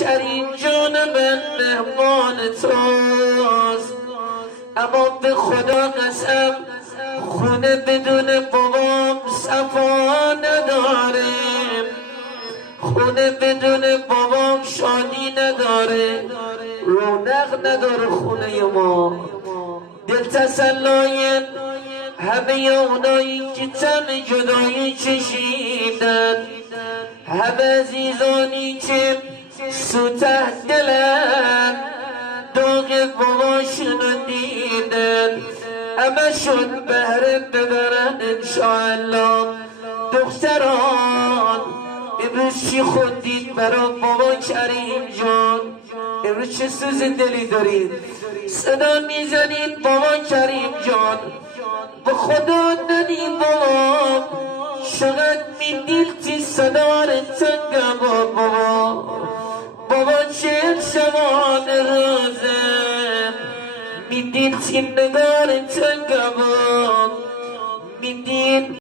کریم جان من مهمان توست، اما به خدا قسم خونه بدون بابام صفا نداره، خونه بدون بابام شادی نداره، رونق نداره خونه ما. دل تسلای همه اونایی که تم جدایی چشیدن، همه عزیزانی که سوته دلم داغ باباشونو دیدن، همه شد بهره ببرن انشاءالله. دختران امروز چی خوندید برا بابا کریم جان؟ امروز چه سوز دلی دارید؟ صدا میزنید بابا کریم جان. به خدا ندید بابا، چقدر میدیلتی صدا رو تنگم بابا. بابا 40 شبان روزه میدیلتی نگار تنگم میدیل